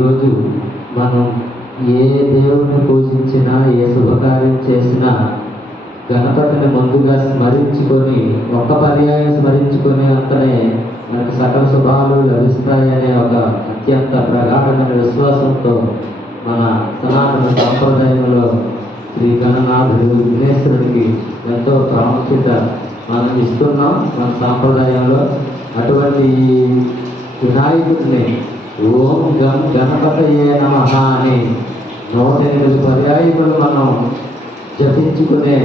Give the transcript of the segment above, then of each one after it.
ఈరోజు మనం ఏ దేవుడిని పూజించినా, ఏ శుభకార్యం చేసినా గణపతిని ముందుగా స్మరించుకొని, ఒక్క పర్యాయం స్మరించుకొని అంతనే మనకు సకల శుభాలు లభిస్తాయనే ఒక అత్యంత ప్రగాఢమైన విశ్వాసంతో మన సనాతన సాంప్రదాయంలో శ్రీ గణనాథుడు విఘ్నేశ్వరుడికి ఎంతో ప్రాముఖ్యత మనం ఇస్తున్నాం మన సాంప్రదాయంలో. అటువంటి వినాయకుడిని ఓం గం గణపతయే నమః అని 108 పర్యాయములు మనం జపించుకునే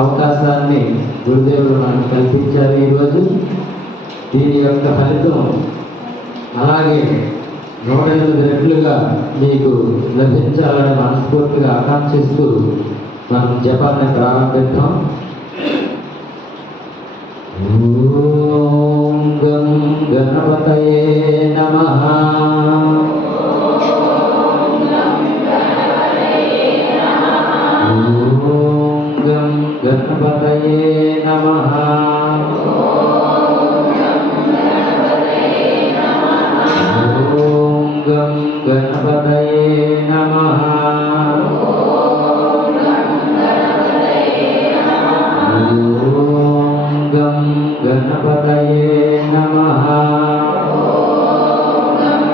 అవకాశాన్ని గురుదేవులు మనకు కల్పించారు ఈరోజు. దీని యొక్క ఫలితం అలాగే 108 రెట్లుగా మీకు లభించాలని మనస్ఫూర్తిగా ఆకాంక్షిస్తూ మనం జపాన్ని ప్రారంభిద్దాం. ఓం గం గణపతయే నమః. ఓం గం గణపతయే నమః. ఓం గం గణపతయే నమః. ఓం గం గణపతయే నమః. ఓం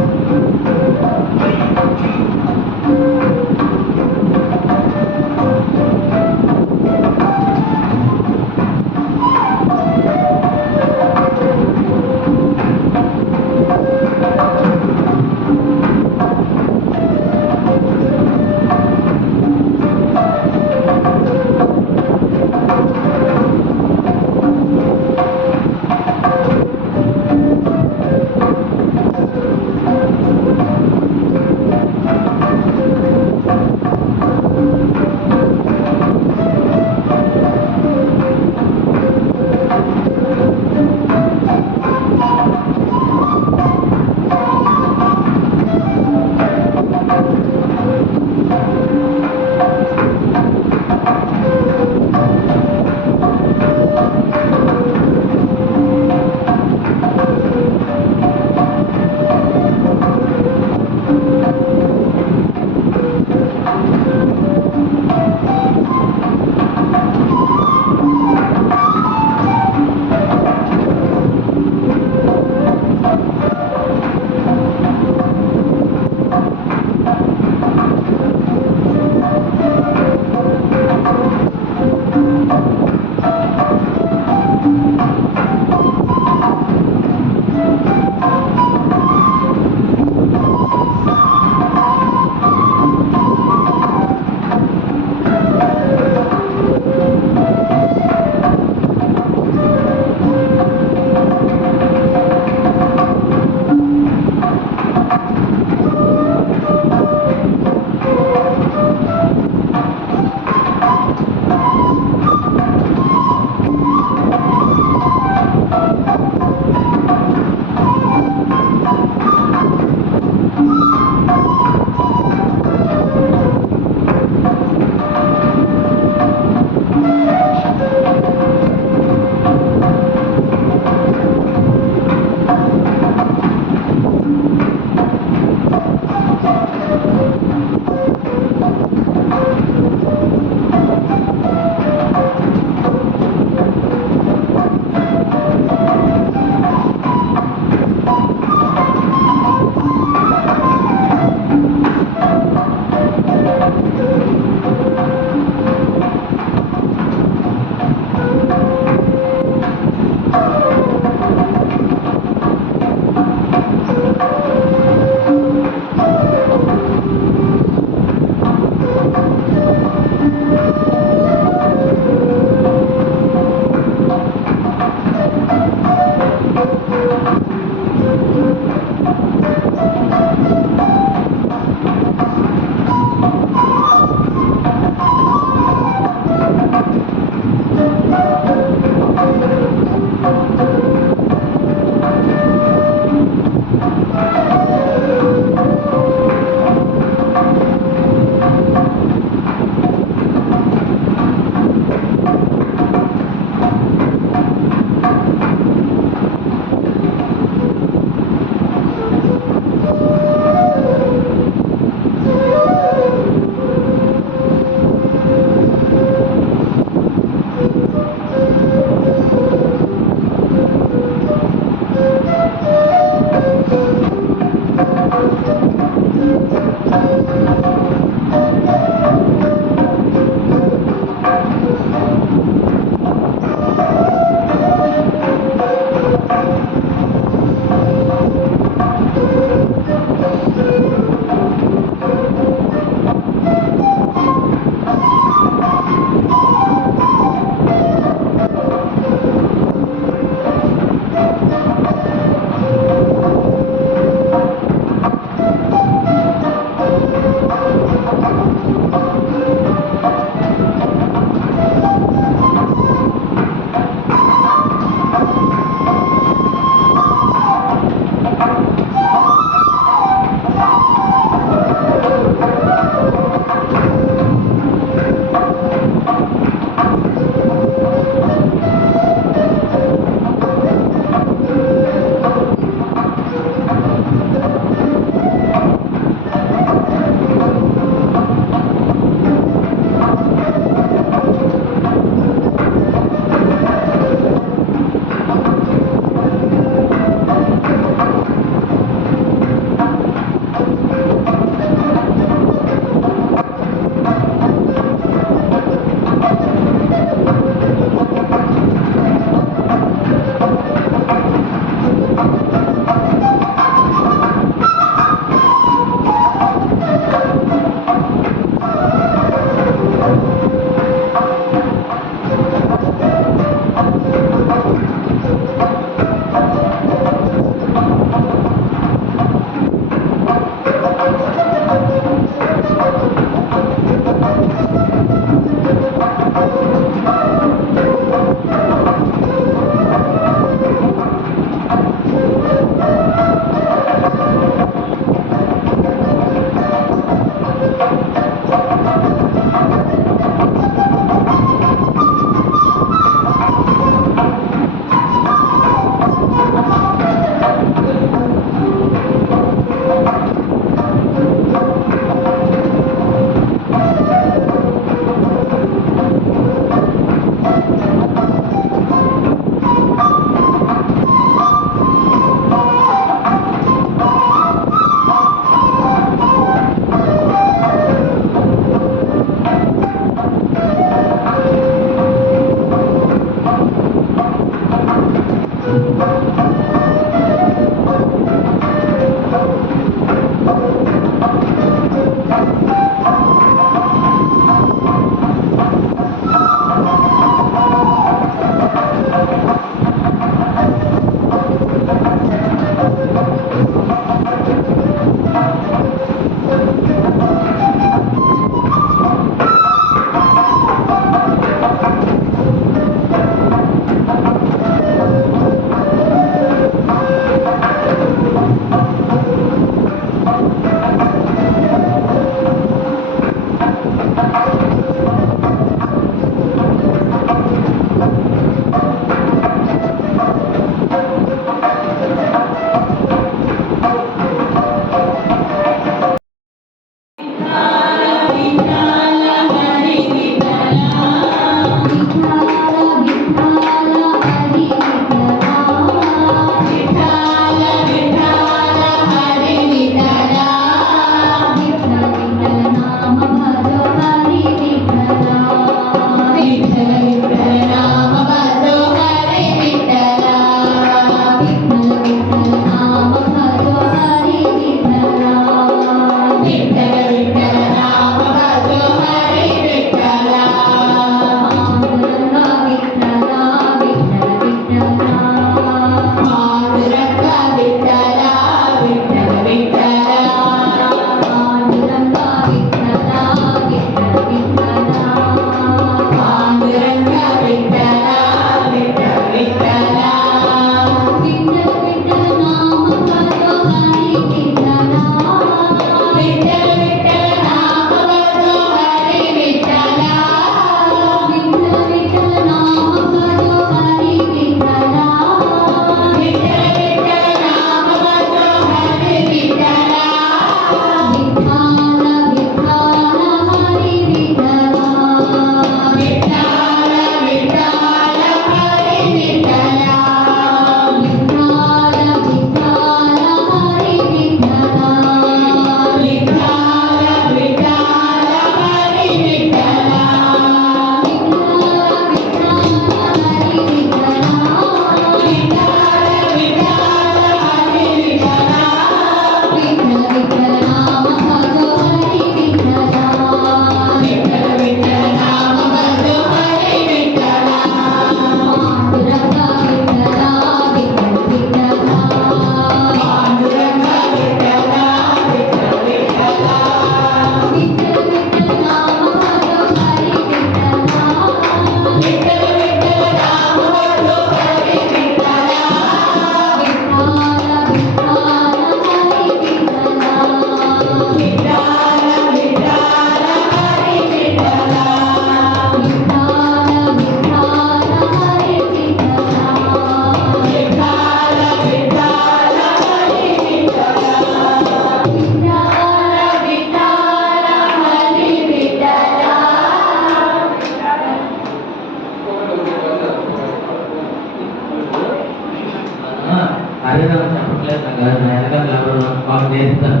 మాకు నేర్పుతారు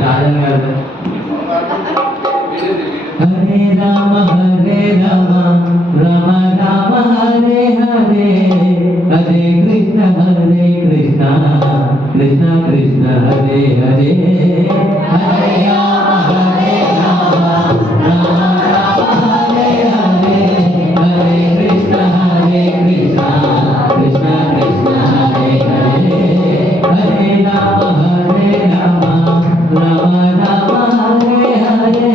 రాజన్ గారు. హరే రామ రామ రామ హరే హరే, హరే కృష్ణ కృష్ణ కృష్ణ హరే హరే, హరే రామ రామ రామ హరే హరే, హరే కృష్ణ కృష్ణ కృష్ణ హరే హరే, హరే రామ రామ రామ హరే హరే,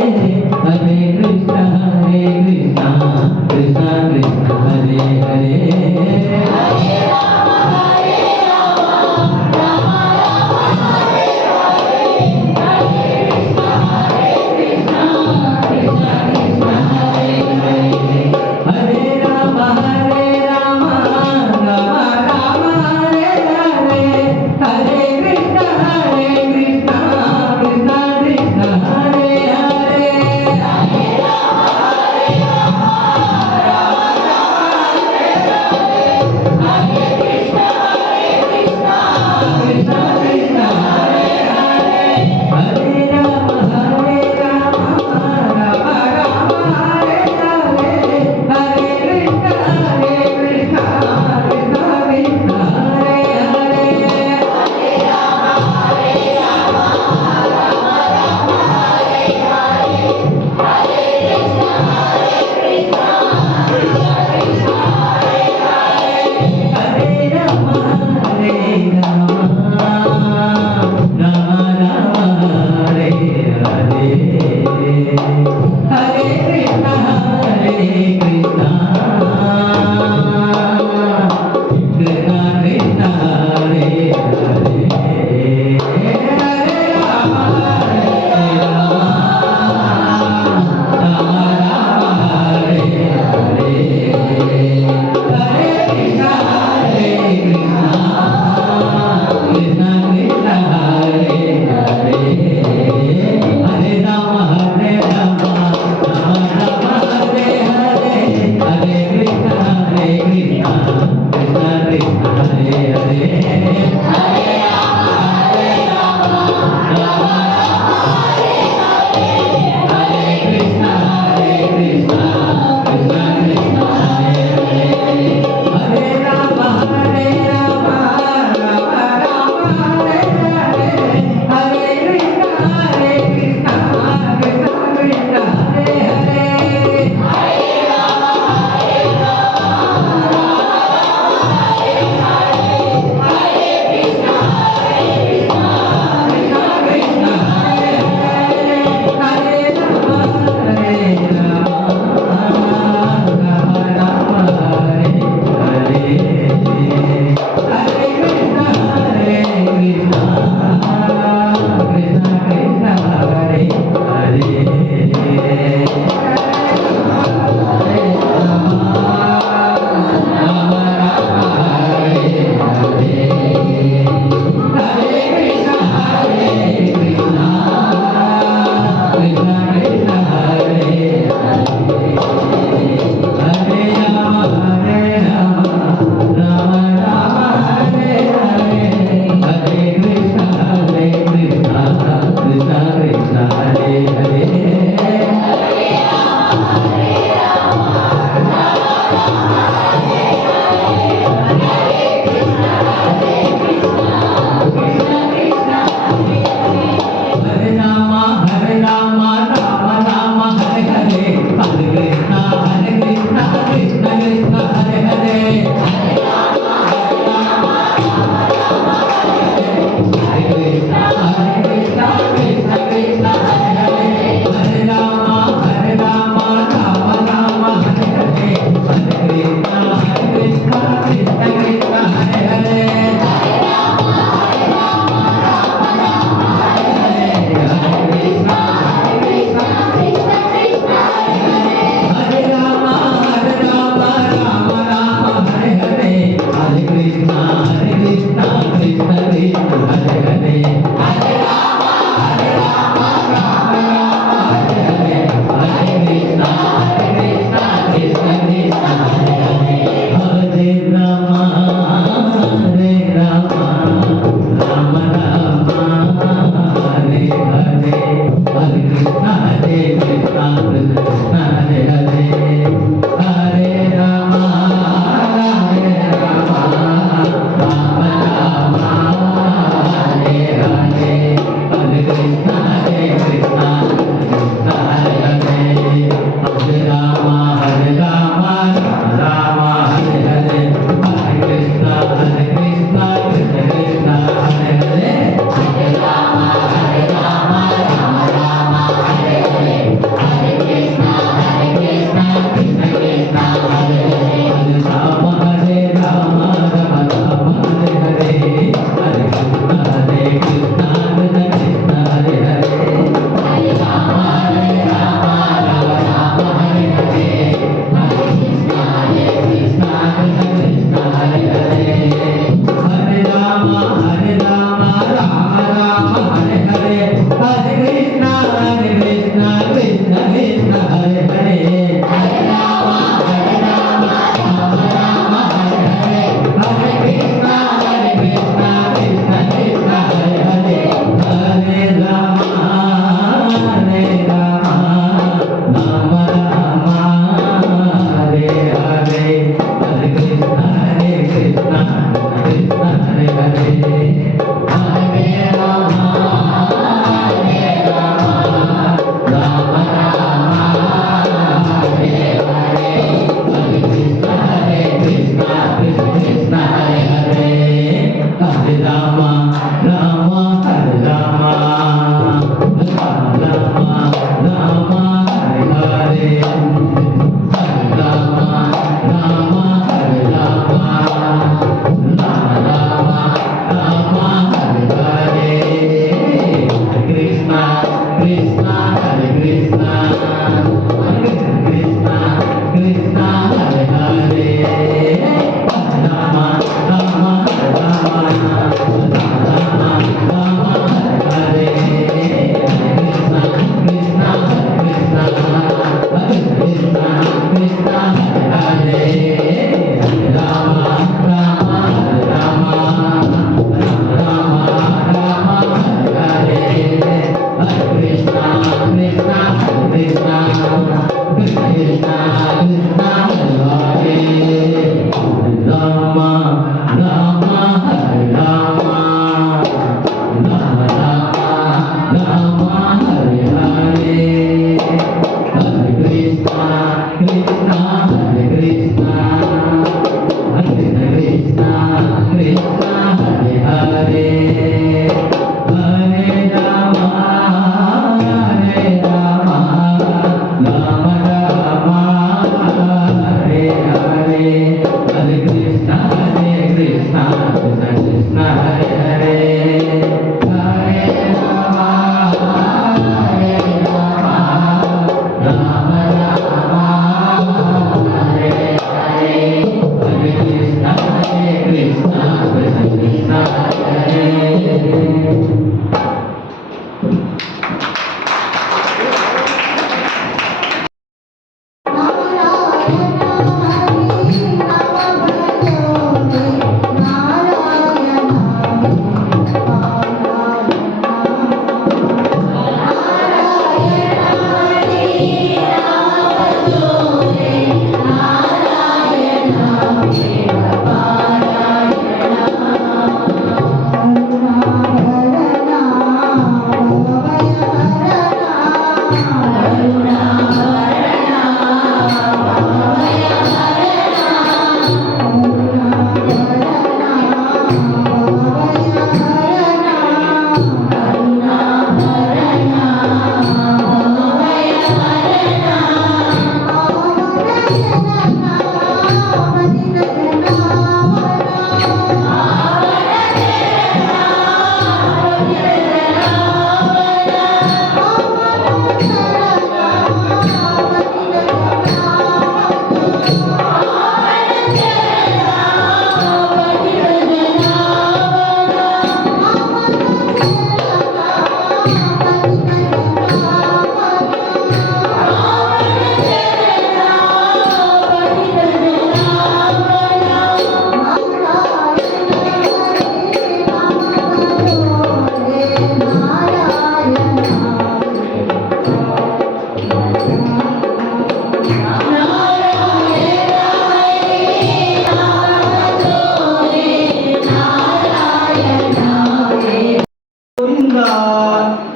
హరే కృష్ణ కృష్ణ కృష్ణ హరే హరే.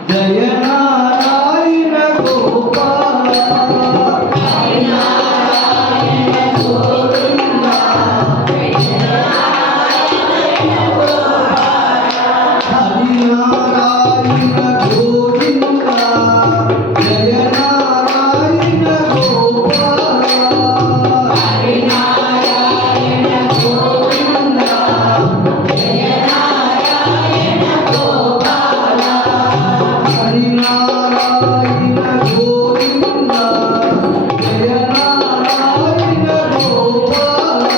జయ నారాయణ గోపాల హరినారాయణ గోవింద జయ నారాయణ గోపాల హరినారాయణ గోవింద జయ నారాయణ గోపాల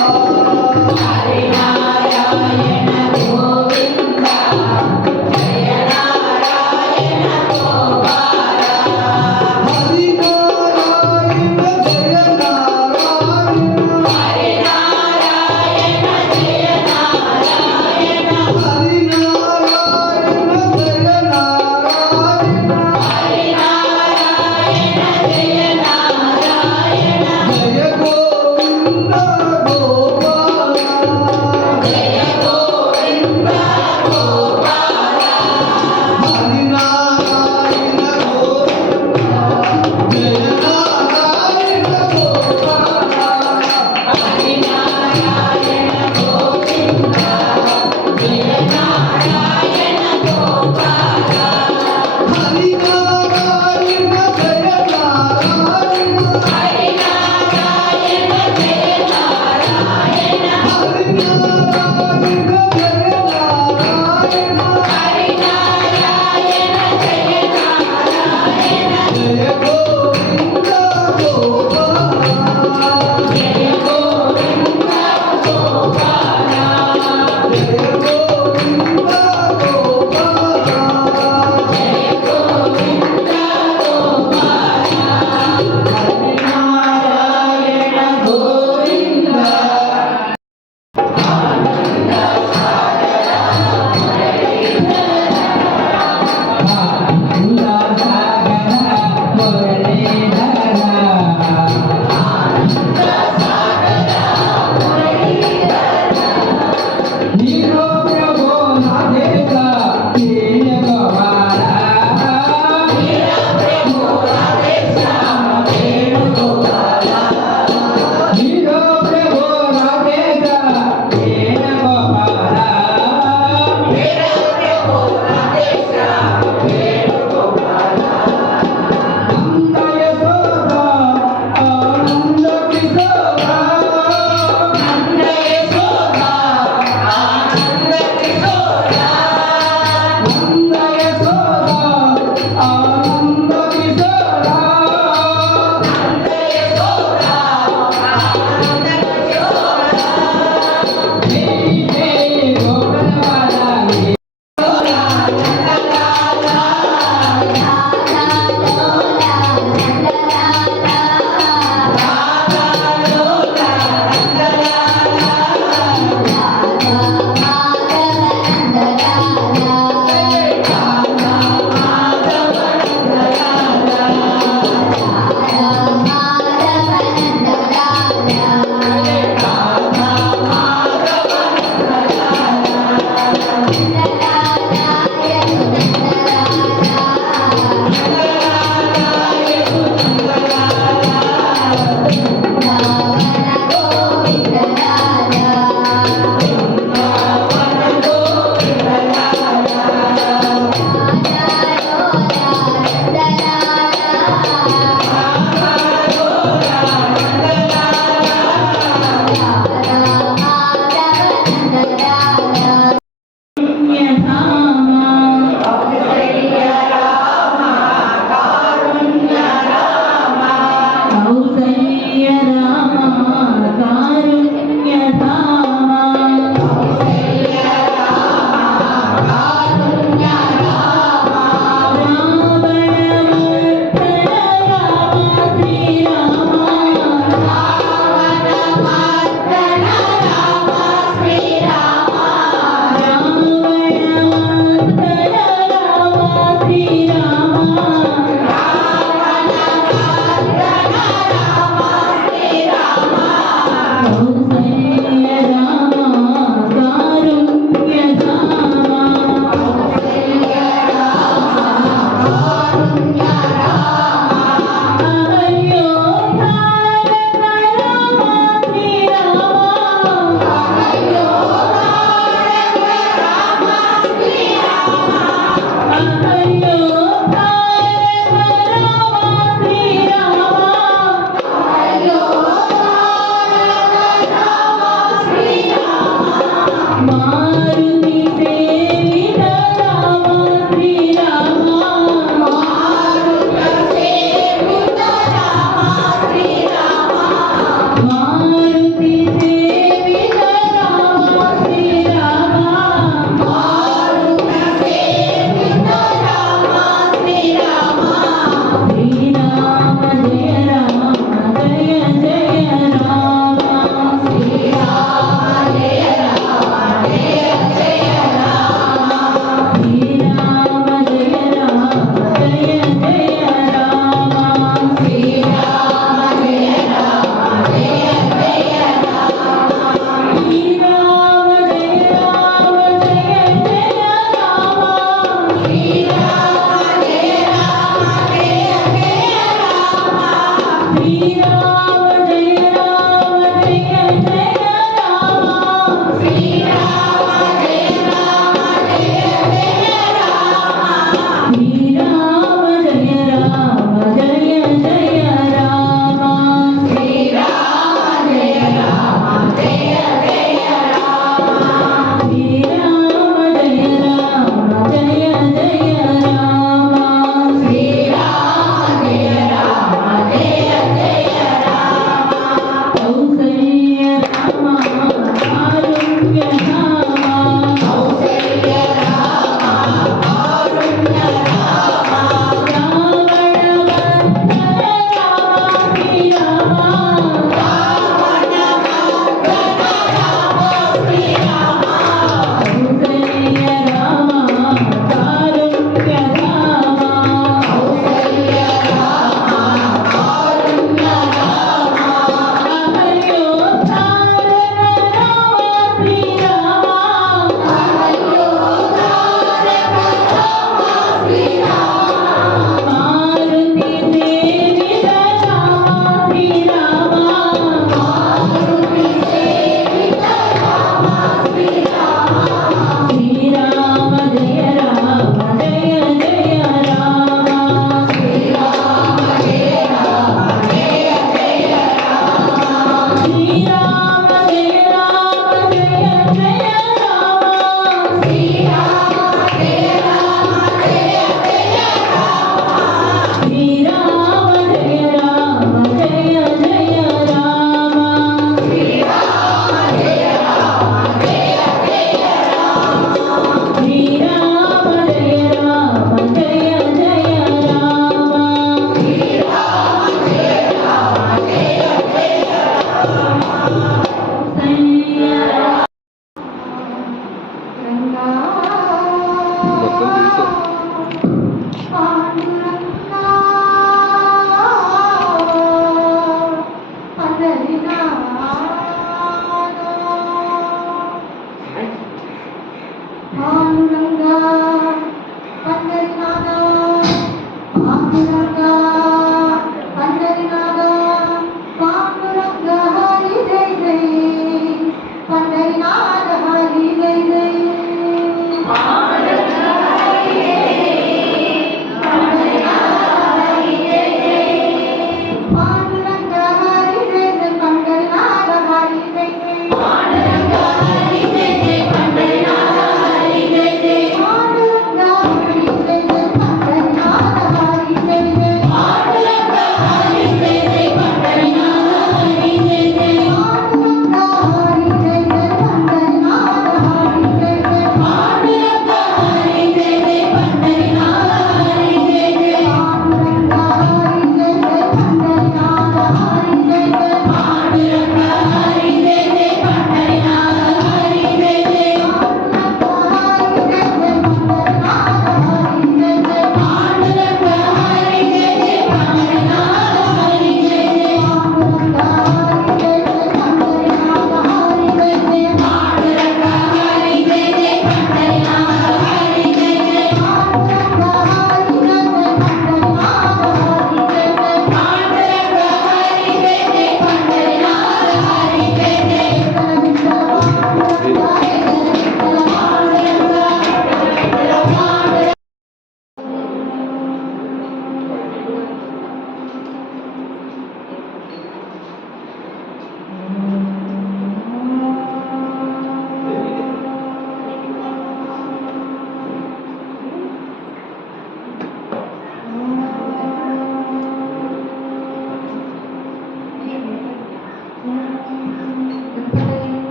తీసుకొని తెలుసు.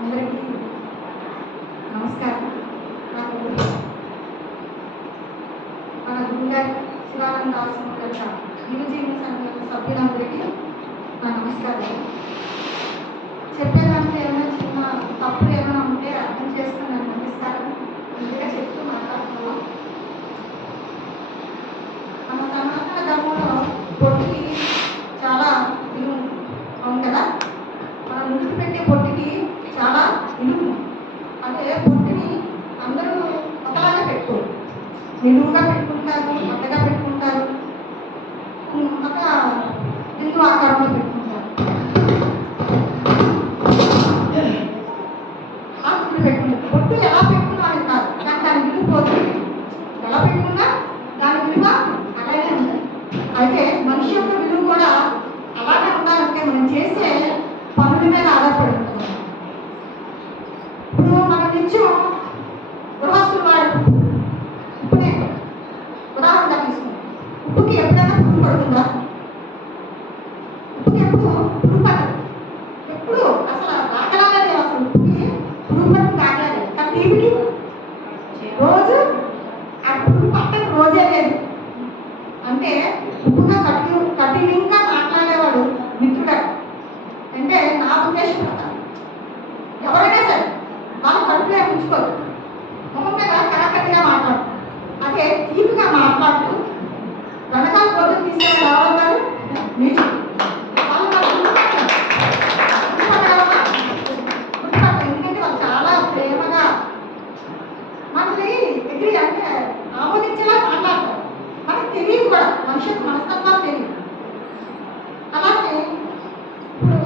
అందరికీ నమస్కారం. మన గురుగారి శివానంద ఆశ్రమం యొక్క యువజీవన సంఘం సభ్యులందరికీ నా నమస్కారం. చెప్పేదాంట్లో ఏమైనా చిన్న తప్పులు ఏమైనా ఉంటే అర్థం చేసుకుని నన్ను అందిస్తారని ముందుగా చెప్తూ మాట్లాడుతున్నాం. మన సనాతన ధర్మంలో బొట్టుకి చాలా విలువ అవును కదా. మన ముందుకు పెట్టే బొట్టుకి చాలా విలువ. అదే బొట్టుని అందరూ ఒకలాగా పెట్టుకోరు, నిలువుగా పెట్టుకుంటారు, అడ్డగా పెట్టుకుంటారు, ఒక బిందు ఆకారంలో పెట్టుకుంటారు. అప్పుడు పెట్టుకుంటారు. బొట్టు ఎలా పెట్టుకున్నామని కాదు, కానీ దాని విలువ పోతుంది. ఎలా పెట్టుకున్నా దాని విలువ అలాగే ఉంటుంది. అయితే మనిషి యొక్క విలువ కూడా అలాగే ఉండాలంటే మనం చేసే పనుల మీద ఆధారపడి ఉంటుంది. ఇప్పుడు మనం నిత్యం గృహస్థులు వాడు ఉప్పునే ఉదాహరణగా తీసుకుంటాం. ఉప్పుకి ఎప్పుడైనా పురుగు పడుతుందా? ఉప్పుకి ఎప్పుడు పురుగు పడదు. ఎప్పుడు అసలు రాకలాగలేదు. అసలు ఉప్పుకి పురుగు పడుతుంది రాకలేదు. కానీ తీపికి రోజు ఆ పురుగు పట్టకు రోజే లేదు. అంటే ఉప్పుగా కఠినంగా మాట్లాడేవాడు మిత్రుడు. అంటే నా ఉద్దేశం ప్రకారం ఎవరైనా సరే వాళ్ళ కడుపులో ఉంచుకోరు, మొహం మీద కరకట్టిగా మాట్లాడు. అదే తీపిగా మాట్లాడుతూ వెనకాల గొడ్డు తీసుకెళ్ళి రావడం నిజం. వాళ్ళు మనకు గుర్తుపట్టగలమా? ఎందుకంటే వాళ్ళు చాలా ప్రేమగా మనల్ని ఎగ్రీ అంటే ఆమోదించేలా మాట్లాడతారు. మనకు తెలియదు కూడా, మనిషి మనస్తత్వాలు తెలియదు. అలాగే ఇప్పుడు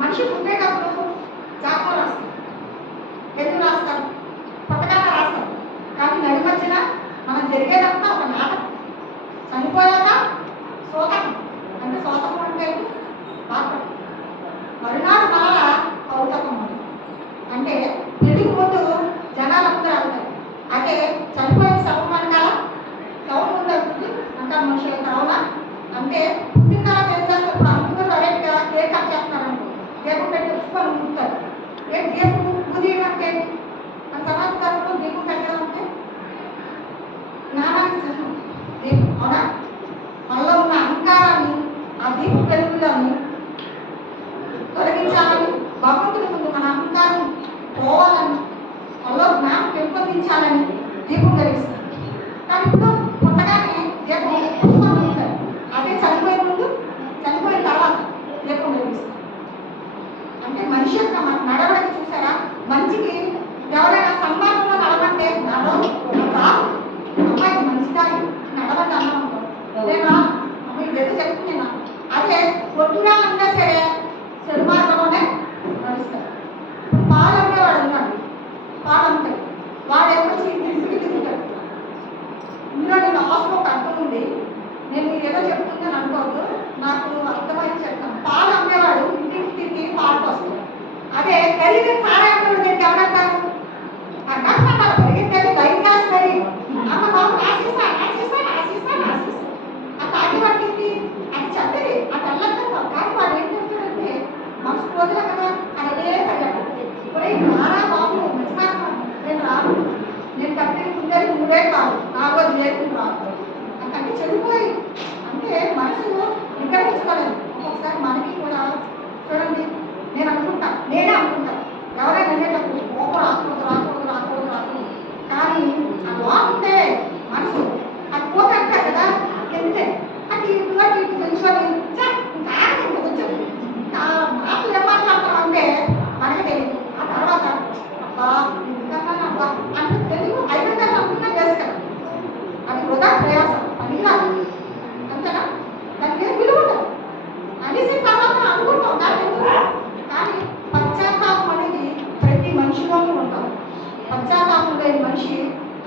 మనిషి ఉండేటప్పుడు జాతకం రాస్తారు, ఎందుకు రాస్తారు, పథకాలు రాస్తారు. కానీ నడి మధ్యన మనం జరిగేదంతా ఒక నాటకం. చనిపోయాక శోకం అంటే శోకం అంటే బాధపడ మరునాడు మరల కౌతకం అంటే పెళ్లికి ముందు జనాలందరూ అవుతారు. అదే చనిపోయిన శవం వెనకాల శవం ముందు అవుతుంది అంటారు మనుషులు. అవునా? అంటే పుట్టిన తర్వాత ఏం చేస్తారు? ఇప్పుడు అందరూ డైరెక్ట్గా కేక్ కట్ చేస్తున్నారు. కేక్ పెట్టి మనసులోని తొలగించాలని, భగవంతుడి ముందు మన అహంకారం పోవాలని, మనలో జ్ఞానం పెంపొందించాలని దీపం వెలిగిస్తాం. కానీ ఇప్పుడు పుట్టగానే దీపం పుష్పం ఉంటారు, అదే చనిపోయే ముందు చనిపోయిన తర్వాత దీపం వెలిగిస్తాం. అంటే మనిషి యొక్క నడవడిక చూసారా, మంచికి ఎవరైనా సన్మానంలో నడవంటే రాదు, అమ్మాయి మంచిదాన్ని నడవండి అన్నా లేదా అమ్మాయి ఏదో చెప్తున్నా, అదే ఒట్టుగా ఉన్నా సరే చెడు మార్గంలోనే నడుస్తారు. ఇప్పుడు పాలు అమ్మేవాడు ఉన్నాడు, పాలు అమ్ముతాడు, వాడు ఎప్పుడు ఇంటికి తిరుగుతాడు. ఇందులో నేను లాస్ట్లో ఒక అర్థం ఉంది, నేను ఏదో చెప్తుందని అనుకోవద్దు, నాకు అర్థమైంది చెప్తాను. పాలు అమ్మేవాడు ఇంటికి తిరిగి పాలు వస్తాడు, అదే ఖరీదు సారా అమ్మేవాడు నేను ఎవరంటాను అన్నమాట పరిగెత్తాడు దైన్యాస్ మరి అమ్మ బాబు రాసేసా రాసేసా రాసేసా రాసేసా ఆ తాగి పట్టింది అది చెడ్డది ఆ తెల్లంతా. కానీ వాడు ఏం చెప్తాడంటే మనసు రోజుల కదా అదే పరిగెట్టాడు రారా బాబు మంచిగా నేను రాను, నేను కట్టిన ముందరి మూడే కాదు నాలుగోది లేదు రాదు అంటే చెడిపోయి. అంటే మనసు నిగ్రహించుకోలేదు. ఒక్కొక్కసారి మనకి కూడా చూడండి, నేను అనుకుంటా నేనే అనుకుంటాను ఎవరైనా అనేటప్పుడు కోపం రాకూడదు రాకూడదు రాకూడదు రాకూడదు, కానీ ఆ బాగుంటే మనసు అది పోతే అంటారు కదా ఎందుకే అది ఇటుగా ఇటు తెలుసుకొని కొంచెం మాటలు ఏం మాట్లాడతాం అంటే మనకి తెలియదు. ఆ తర్వాత అబ్బా ఎందుకన్నా అబ్బా అంటే తెలుగు అయిపోయిందని అనుకున్నా చేస్తాడు, అది వృధా ప్రయాసం పనికిరాదు అంతేనా, దానికి ఏం విలువ ఉండదు అనేసి తర్వాత అనుకుంటాం దాన్ని. కానీ పశ్చాత్తాపం అనేది ప్రతి మనిషిలోనూ ఉంటాం. పశ్చాత్తాపం లేని మనిషి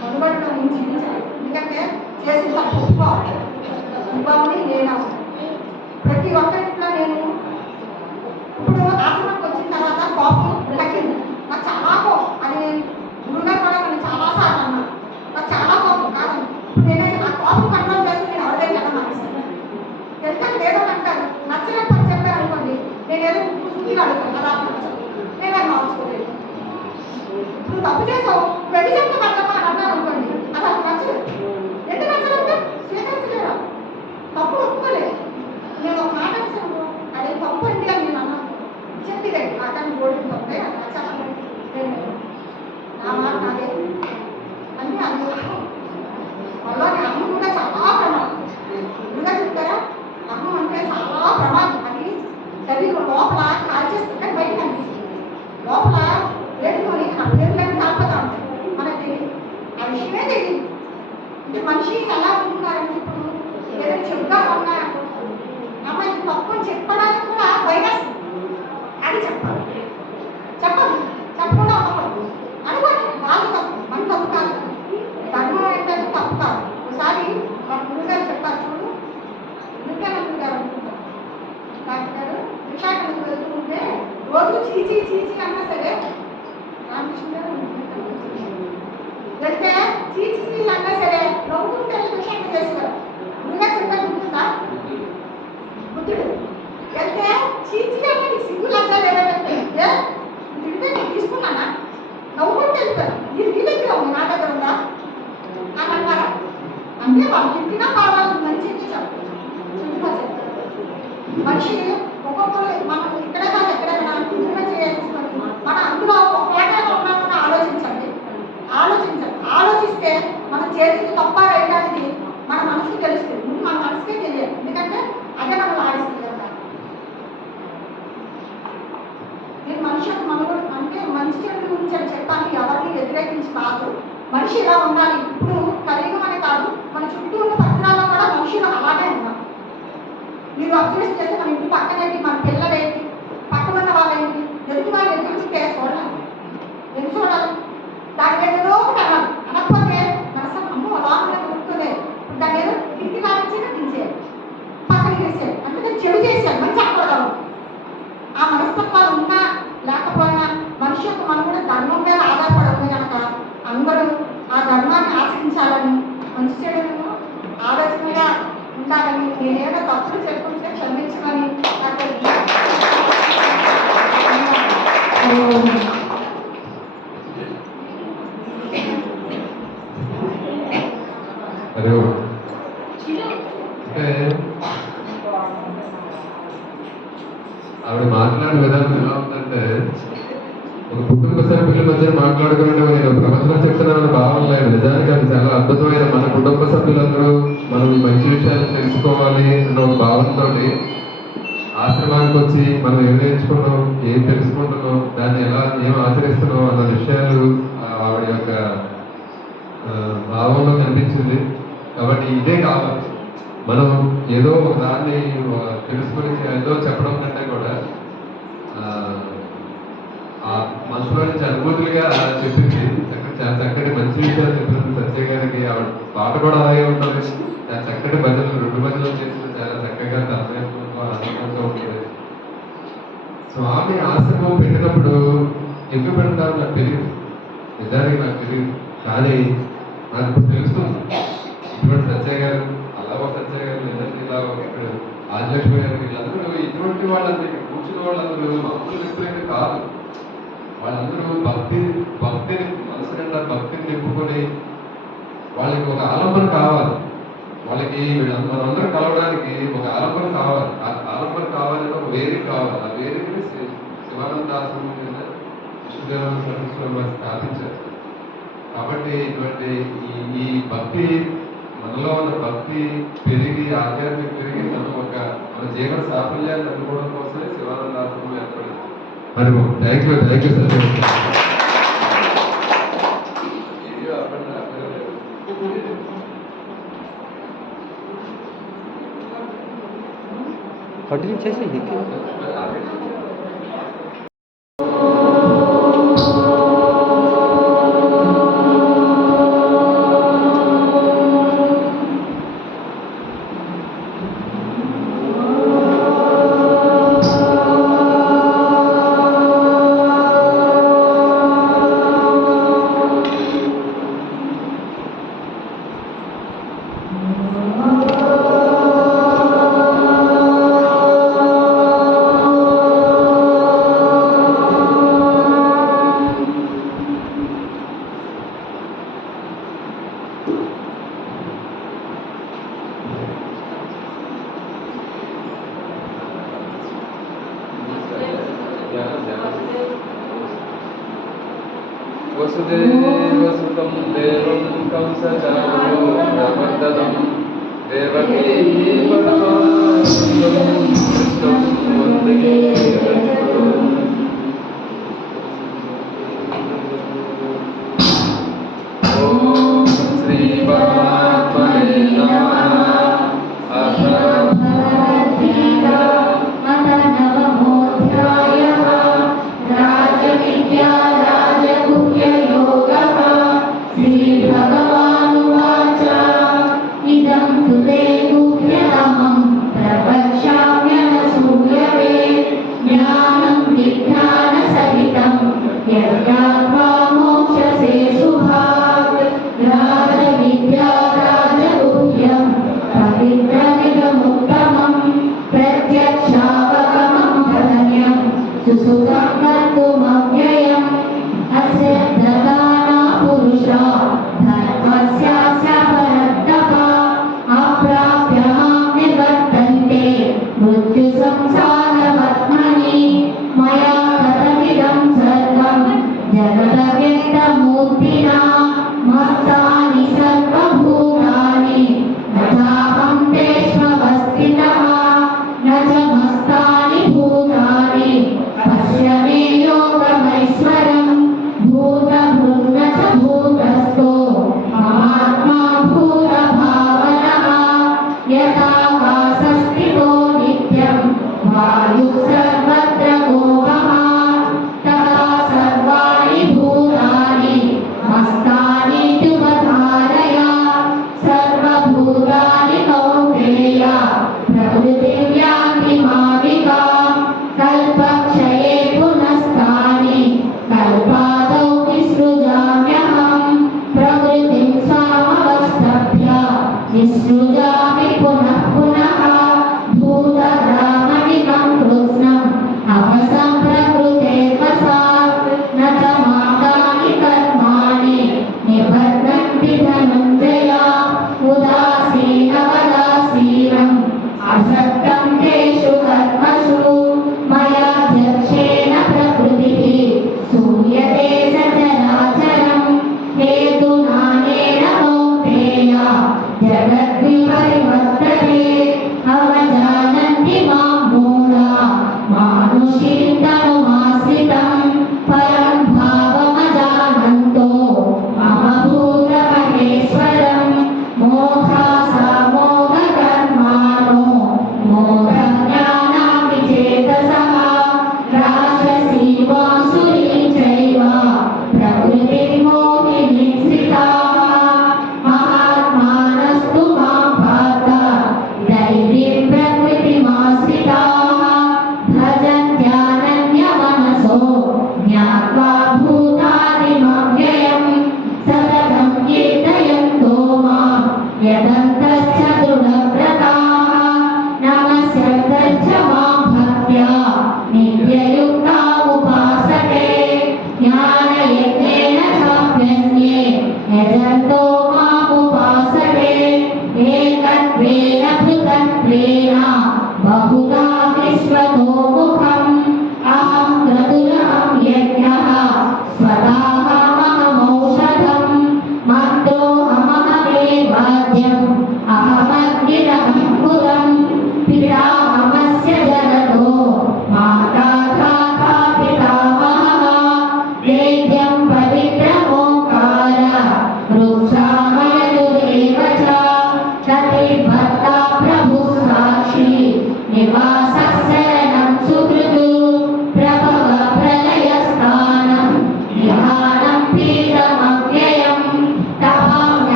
మనుగడలో నుంచి జీవించలేదు. ఎందుకంటే చేసిన తప్పు ఉద్భావని నేను ప్రతి ఒక్కరింట్లో నేను ఇప్పుడు ఆశ్రమానికి వచ్చిన తర్వాత కోపం తగ్గింది. నాకు చాలా కోపం, అది గురుగారు కూడా నేను చాలాసార్లు అన్నాను నాకు చాలా కోపం కాదు. నేనైతే ఆ కోపం కంట్రోల్ చేసి నేను ఎవరిదైనా ఎలా మానేస్తాను. ఎందుకంటే ఏదో అంటారు నచ్చలేని పని చెప్పారు అనుకోండి, నేను ఏదో సుఖీగా అడుగుతాను అలా నేను అది మార్చుకోలేదు. నువ్వు తప్పు చేసావు వెళ్ళి చెప్తా కట్టమ్మా అని అన్నారు అనుకోండి, అది నాకు నచ్చలేదు. ఎందుకు నచ్చలేదు స్వీకరించలేరా, తప్పు ఒప్పుకోలేదు. నేను ఒక మాట వేసాను అది తప్పు అండి అని నేను అన్నాను, చెప్పిదే అతను గోల్డ్ తప్పే అది నచ్చాలి నా మాట నాదే అని అది వాళ్ళని అమ్మ కూడా చాలా ప్రమాదం. ఇంకా చెప్తారా అమ్మ అంటే చాలా ప్రమాదం. అది శరీరం లోపల కాల్చేస్తుంది కానీ బయట కనిపిస్తుంది, లోపల వేడుకొని ఆ పేర్లను కాల్పోతా ఉంటాయి. మనకు తెలియదు, ఆ విషయమే తెలియదు. అంటే మనిషి ఎలా ఉంటున్నారంటే ఇప్పుడు ఏదైనా చెప్తా ఉన్నా అమ్మ ఇది తప్పు అని చెప్పడానికి కూడా వైరస్ అది చెప్పాలి, చెప్పదు చెప్పకుండా ఉండకూడదు అనుకోండి. వాళ్ళు తప్పు మన తప్పు కాదు, ధర్మం ఏంటంటే తప్పు కాదు. ఒకసారి మా గురుగారు చెప్పారు చూడు, నిత్యానంద గారు అనుకుంటారు డాక్టర్ గారు విశాఖకు వెళ్తూ ఉంటే రోజు చీచి చీచి అన్నా సరే రామకృష్ణ గారు వెళ్తే చీచి చీచి అన్నా సరే నవ్వుకుంటే విశాఖ చేసేవారు. గురుగారు చెప్పారు ఉంటుందా బుద్ధుడు వెళ్తే చీచి అంటే సిగ్గు లజ్జా లేదంటే తింటే నేను తీసుకున్నానా నవ్వుకుంటూ వెళ్తారు. ఇది మీ దగ్గర ఉంది నా దగ్గర ఉందా అని అంటారా? అంటే వాళ్ళు తిట్టినా పర్వాలేదు మంచి మనిషి ఒక్కొక్కరు మనం ఇక్కడే కాదు ఎక్కడైనా ఇంట్లో చేసుకొని మన అందులో ఒక పేటలో ఉన్నామని ఆలోచించండి. ఆలోచిస్తే మనం చేసింది తప్ప రైతానికి మన మనసుకి తెలుస్తుంది. ముందు మన మనసుకే తెలియదు, ఎందుకంటే అదే మనం ఆడిస్తుంది కదా. నేను మనిషి యొక్క మనుగడ అంటే మంచి చెడు గురించి అని చెప్పాలి, ఎవరిని వ్యతిరేకించి కాదు. మనిషి ఇలా ఉండాలి. ఇప్పుడు కలియుగం అనే కాదు, మన చుట్టూ ఉన్న పరిసరాల్లో కూడా మనుషులు అలాగే ఉన్నారు. మీరు అబ్జర్వ్ చేస్తే మన ఇంటి పక్కనేంటి, మన పిల్లలేంటి, పక్కన ఉన్న వాళ్ళేంటి, ఎదుటి వాళ్ళు ఎదుగుతుంటే చూడాలి. ఎందుకు చూడాలి? దాని మీద ఏదో ఒకటి అనాలి. అనకపోతే మనసు అమ్మ లోపల కొనుక్కునే దాని ఏదో ఇంటి కానించి దించేయాలి, పక్కన తీసేయాలి. అంటే నేను చెడు చేశాను మంచి చెప్పకూడదు. ఆ మనస్తత్వాలు ఉన్నా లేకపోయినా మనిషి యొక్క మనం కూడా ధర్మం మీద ఆధారపడి ఉంది కనుక అందరూ ఆ ధర్మాన్ని ఆచరించాలని, మంచి చెడులను ఆలోచనగా ఉండాలని, నేనేదో తప్పులు చెప్పుకుంటే క్షమించమని అంటే ఆవిడ మాట్లాడిన విధానం ఎలా ఉందంటే ఒక కుటుంబ సభ్యుల మధ్య మాట్లాడుకోవడం నేను ప్రపంచంలో చెప్తున్నానని భావన లేదు. నిజానికి అది చాలా అద్భుతమైన మన కుటుంబ సభ్యులందరూ మనం ఈ మంచి విషయాలు తెలుసుకోవాలి అన్న ఒక భావనతో ఆశ్రమానికి వచ్చి మనం ఏం నేర్చుకున్నాం, ఏం తెలుసుకుంటున్నాం, దాన్ని ఎలా ఏం ఆచరిస్తున్నాం అన్న విషయాలు ఆవిడ యొక్క భావంలో కనిపించింది. కాబట్టి ఇదే కావాలి. మనం ఏదో ఒక దాన్ని తెలుసుకుని ఏదో చెప్పడం కంటే కూడా ఆ మనసులో నుంచి అనుభూతులుగా చెప్పింది. చాలా చక్కటి మంచి విషయాలు చెప్పినందుకు సత్య గారికి. ఆవిడ పాట కూడా అలాగే ఉంటుంది. చాలా చక్కటి భజనలు 2 భజనలు చేసిన చాలా చక్కగా తన్మయంతో ఆనందంగా ఉంటుంది. స్వామి ఆశ్రమం పెట్టినప్పుడు ఎందుకు పెడతారు నాకు తెలియదు, నిజానికి నాకు తెలియదు. కానీ నాకు ఇప్పుడు తెలుస్తుంది. ఇటువంటి సత్య గారు, అల్లావ సత్య గారు, నిన్నటి ఇలా ఇక్కడ ఆదిలక్ష్మి గారు, వీళ్ళందరూ ఇటువంటి వాళ్ళందరూ ఇక్కడ కూర్చున్న వాళ్ళందరూ మామూలు వ్యక్తులైతే కాదు. వాళ్ళందరూ భక్తిని మనసు నిండా భక్తిని నింపుకొని వాళ్ళకి ఒక ఆలంబన కావాలి. వాళ్ళకి మనందరం కలవడానికి ఒక ఆలంబన కావాలి. ఆ ఆలంబన కావాలంటే ఒక వేదిక కావాలి. ఆ వేదికని శివానంద ఆశ్రమం కింద విష్ణుదేవ సరస్వతి స్థాపించారు. కాబట్టి ఇటువంటి ఈ భక్తి మనలో ఉన్న భక్తి పెరిగి ఆధ్యాత్మిక పెరిగి మన జీవన సాఫల్యాన్ని అందుకోవడం కోసమే శివానంద ఆశ్రమం ఏర్పడింది. మరి థ్యాంక్ యూ సార్. కంటిన్యూ చేసి వసుదేవసుతం దేవం కంసచానూరమర్దనం దేవకీ పరమానందం కృష్ణం వందే జగద్గురుం. ఓం శ్రీ పరమాత్మనే నమః. विसृजामि पुनः पुनः भूतग्रामनिकं कृत्स्नम्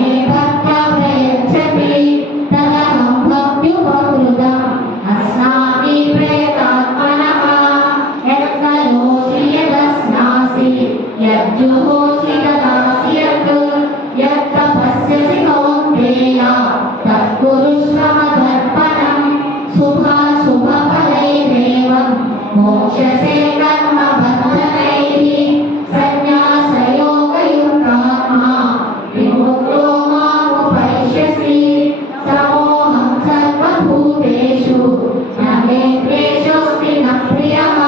मे भक्त्या प्रयच्छति तदहं भक्त्युपकृतम् अस्नामि प्रयतात्मनः यत्करोषि यदस्नासि यज्जुहोषि ददासि यत् तपस्यसि कौन्तेय तत्कुरुष्व मदर्पणम् शुभाशुभफलैरेवं मोक्षसे कर्मबन्धनैः सन्न्यासयोगयुक्तात्मा विमुक्तो मामुपैष्यसि समोऽहं सर्वभूतेषु न मे क्लेशोऽस्ति न प्रियः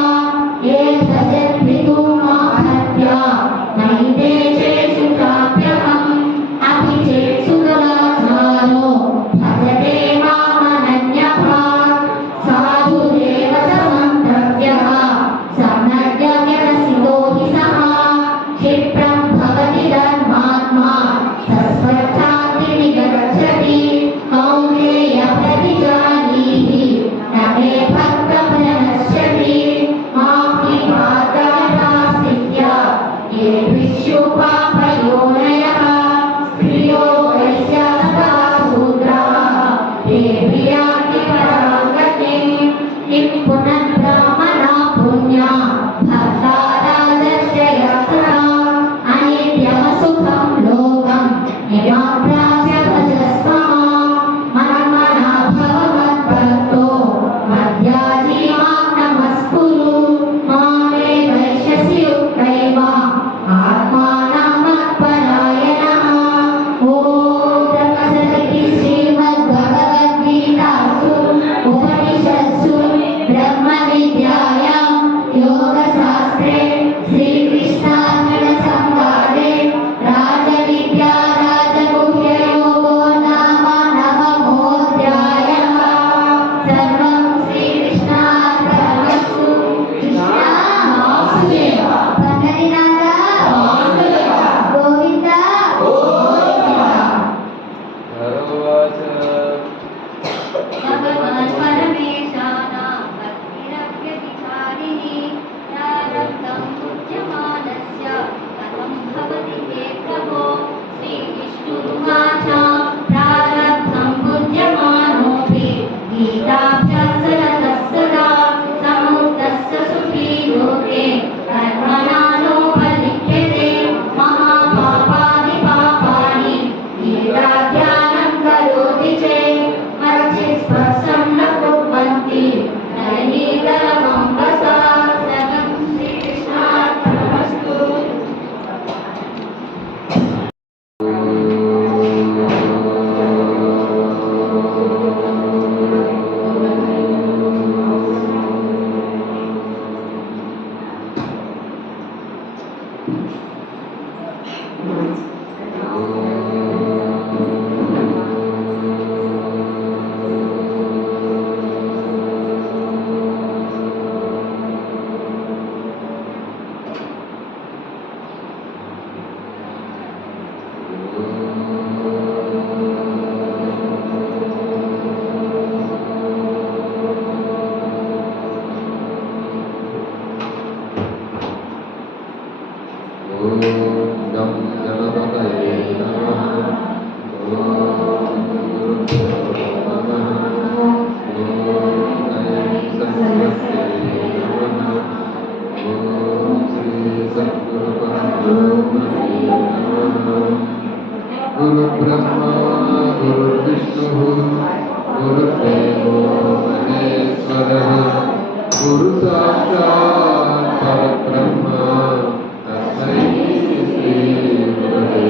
ये भजन्ति तु मां भक्त्या नैते चेषु चाप्यहम् अपि चेत् सुदुराचारो भजते मामनन्यः साधुरेव समन्तव्यः सम्यग्व्यवसितो हि सः क्षिप्रं भवति धर्मात्मा तस्माच्चान्तिर्निगच्छति कौन्तेय प्रतिजानीहि न मे भक्तफलनश्यति मां निपातमतास्थित्य ये विश्वपापयोनयः स्त्रियो वैश्याः शूद्राः ते प्रियान्ति परां गतिम् किं पुनर्ब्रह्मणा पुण्या भक्ता राजस्य यात्रा अनित्यमसुखं लोकं यमाप्राप्य भजस्व मन्मना भव मद्भक्तो मद्याजी मां नमस्कुरु मामे वैश्यसि युक्तैव आत्मानं मत्परायणः ॐ तत्सदिति श्रीमद्भगवद्गीतासु उपनिषत्सु ब्रह्मविद्यायां योगशास्त्रे श्रीकृष्णार्जुनसंवादे राजविद्या राजगुह्ययोगो नाम नवमोऽध्यायः सर्वं श्रीकृष्णार्पणमस्तु कृष्णास्तु पन्नरिनाथ गोविन्द भगवान् परमेशानां भक्तिरव्यभिचारिणी प्रारब्धं पूज्यमानस्य कथं भवति ते प्रभो श्रीविष्णुरुवाच प्रारब्धं पूज्यमानोऽपि गीताभ्यासरतः सदा समुद्धस्य सुखी लोके कर्मणा नोपलिप्यते महापापानि पापानि गीताध्यानं करोति चेत् स्पर्शं न कुर्वन्ति नैनीतरमम्बसा सर्वं श्रीकृष्णार्पणमस्तु गुरुब्रह्मा गुरुर्विष्णुः गुरुदेवो महेश्वरः गुरु साक्षात् परब्रह्म तस्मै श्री गुरवे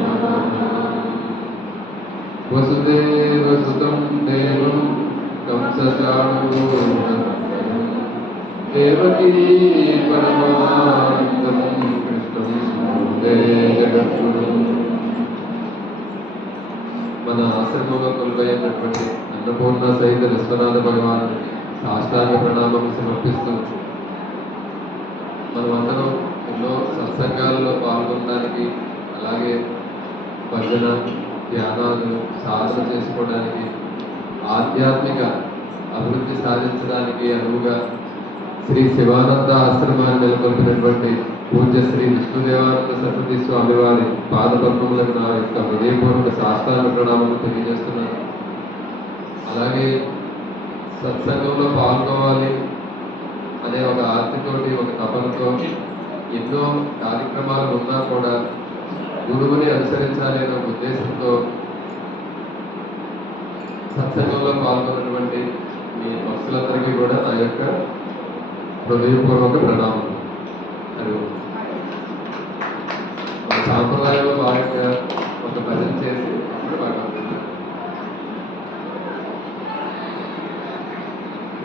नमः। वसुदेवसुतं देवं कंसचाणूरमर्दनं देवकी परमानन्दं कृष्णं वन्दे जगद्गुरुम्। మన ఆశ్రమంలో కొలువైనటువంటి అన్నపూర్ణ సహిత విశ్వనాథ భగవాన్ సాష్టాంగ ప్రణామం సమర్పిస్తూ మనమందరం ఎన్నో సత్సంగాల్లో పాల్గొనడానికి, అలాగే భజన ధ్యానాలు సాధన చేసుకోవడానికి, ఆధ్యాత్మిక అభివృద్ధి సాధించడానికి అనువుగా శ్రీ శివానంద ఆశ్రమాన్ని నెలకొల్పినటువంటి పూజ్య శ్రీ విష్ణుదేవానంద సరస్వతి స్వామి వారి పాదపద్మములకు నా యొక్క హృదయపూర్వక శాస్త్రాల ప్రణామములు తెలియజేస్తున్నాను. అలాగే సత్సంగంలో పాల్గొవాలి అనే ఒక ఆర్తితోటి, ఒక తపనతో ఎన్నో కార్యక్రమాలు ఉన్నా కూడా గురువుని అనుసరించాలి అనే ఒక ఉద్దేశంతో సత్సంగంలో పాల్గొన్నటువంటి మీ భక్తులందరికీ కూడా నా యొక్క హృదయపూర్వక ప్రణామం. అది మన సాంప్రదాయంలో భాగంగా ఒక భజన చేసి అప్పుడు భగవంతుడు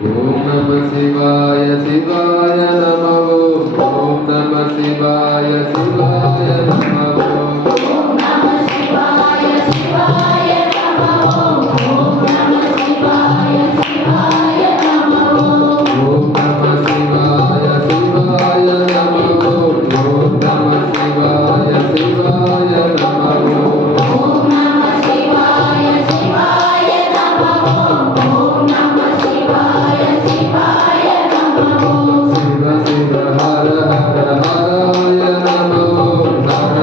ఓం నమ శివాయ శివాయ నమో, ఓం నమ శివాయ శివాయ నమో, ఓం నమః శివాయ శివాయ నమః ఓం నమః శివాయ శివాయ నమః ఓం నమ శివాయ శివాయ నమో, ఓం నమ శివాయ శివాయ నమో, ఓం నమః శివాయ శివాయ నమః ఓం నమః శివాయ శివాయ నమః శివ శివ హర హర హరాయ నమో, హర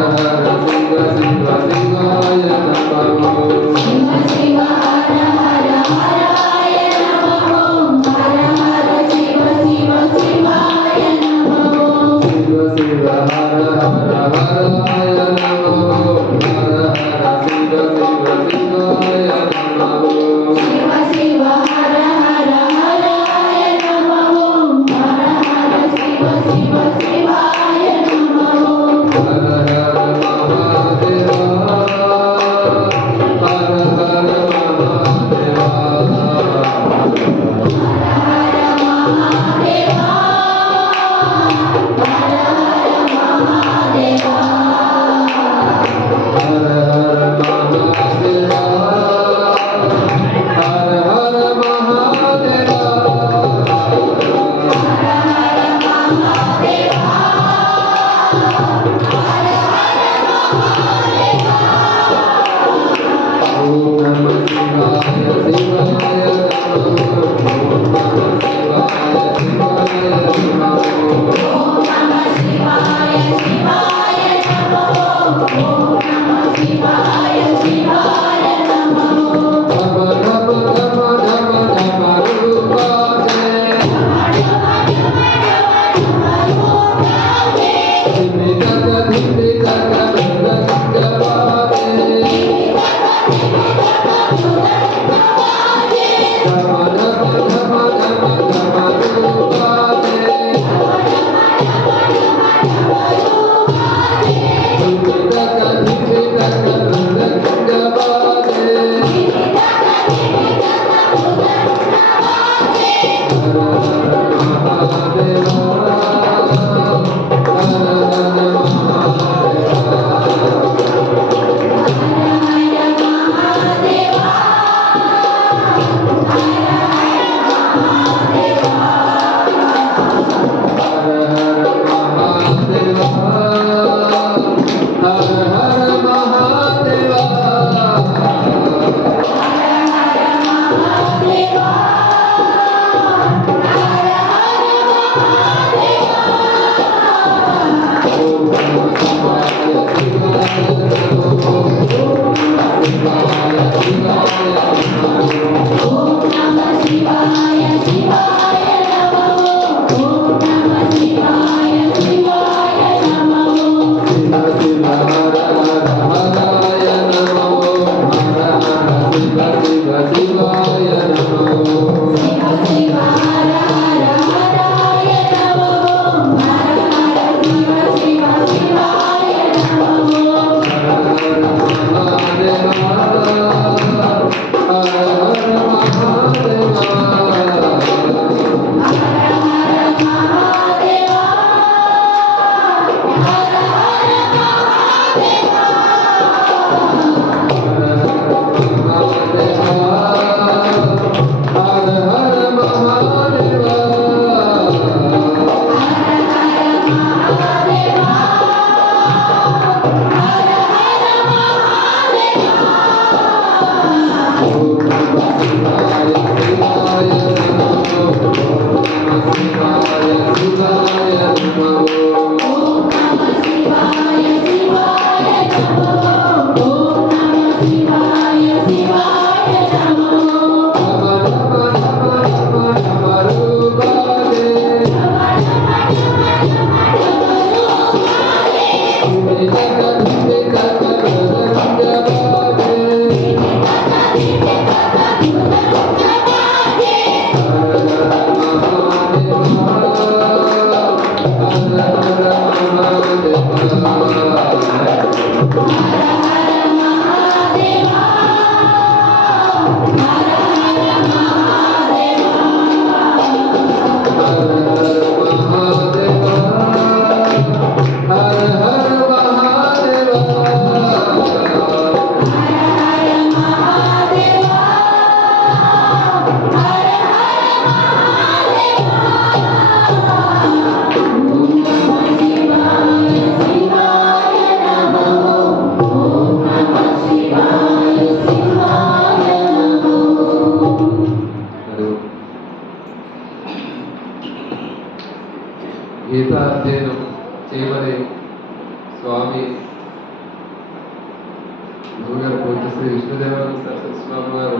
గురువుగారు పూజశ్రీ విష్ణుదేవానంద సరస్వతి స్వామి వారు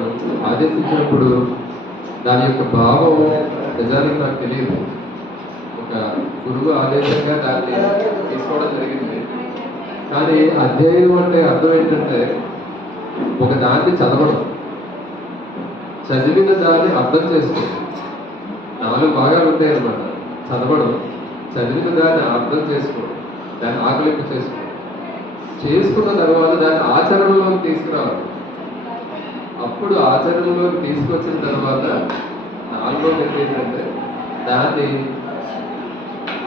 ఆదేశించినప్పుడు దాని యొక్క భావం నిజానికి నాకు తెలియదు. ఒక గురువు ఆదేశంగా దాన్ని తీసుకోవడం జరిగింది. కానీ అధ్యయనం అంటే అర్థం ఏంటంటే ఒక దాన్ని చదవడం, చదివిన దాన్ని అర్థం చేసుకోవడం. 4 భాగాలు ఉంటాయి అన్నమాట. చదవడం, చదివిన దాన్ని అర్థం చేసుకోవడం, దాన్ని ఆకలింపు చేసుకోవడం, చేసుకున్న తర్వాత దాన్ని ఆచరణలోకి తీసుకురావాలి. అప్పుడు ఆచరణలోకి తీసుకొచ్చిన తర్వాత 4వ ఏంటంటే దాన్ని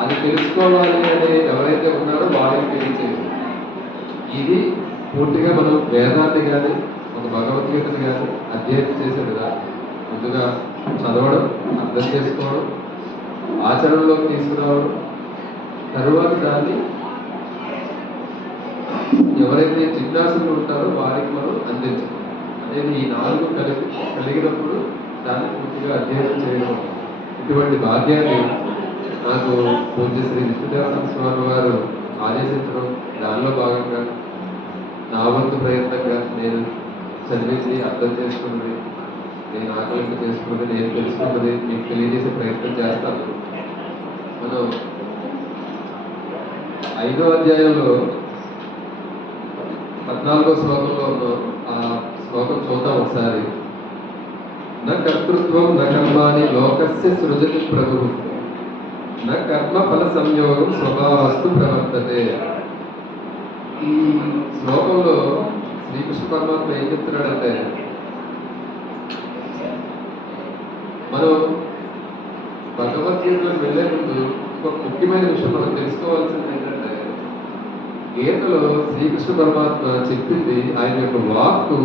అది తెలుసుకోవాలి అని ఎవరైతే ఉన్నారో వాళ్ళకి తెలియచేయాలి. ఇది పూర్తిగా మనం వేదాన్ని కానీ ఒక భగవద్గీతను కానీ అధ్యయనం చేసే విధానం. ముందుగా చదవడం, అర్థం చేసుకోవడం, ఆచరణలోకి తీసుకురావడం, తరువాత దాన్ని ఎవరైతే జిజ్ఞాసులు ఉంటారో వారికి మనం అందించడం అనేది ఈ 4 కలిగినప్పుడు దాన్ని పూర్తిగా అధ్యయనం చేయడం. ఇటువంటి భాగ్యాన్ని నాకు పూజ్య శ్రీ విష్ణుదేవానంద స్వామి వారు ఆదేశించడం, దానిలో భాగంగా నా వంతు ప్రయత్నంగా నేను చదివింది, అర్థం చేసుకున్నది, నేను ఆకలింపు చేసుకున్నది, నేను తెలుసుకున్నది మీకు తెలియజేసే ప్రయత్నం చేస్తాను. మనం 5వ అధ్యాయంలో 14వ శ్లోకంలో ఉన్న ఆ శ్లోకం చూద్దాం ఒకసారి. న కర్తృత్వం న కర్మాణి లోకస్య సృజతి ప్రభువు న కర్మ ఫల సంయోగం స్వభావస్తు ప్రవర్తతే. ఈ శ్లోకంలో శ్రీకృష్ణ పరమాత్మ ఏం చెప్తున్నాడంటే, మనం భగవద్గీతలోకి వెళ్ళే ముందు ఒక ముఖ్యమైన విషయం మనం తెలుసుకోవాల్సింది ఏంటంటే, గీతలో శ్రీకృష్ణ పరమాత్మ చెప్పింది ఆయన యొక్క వాక్కు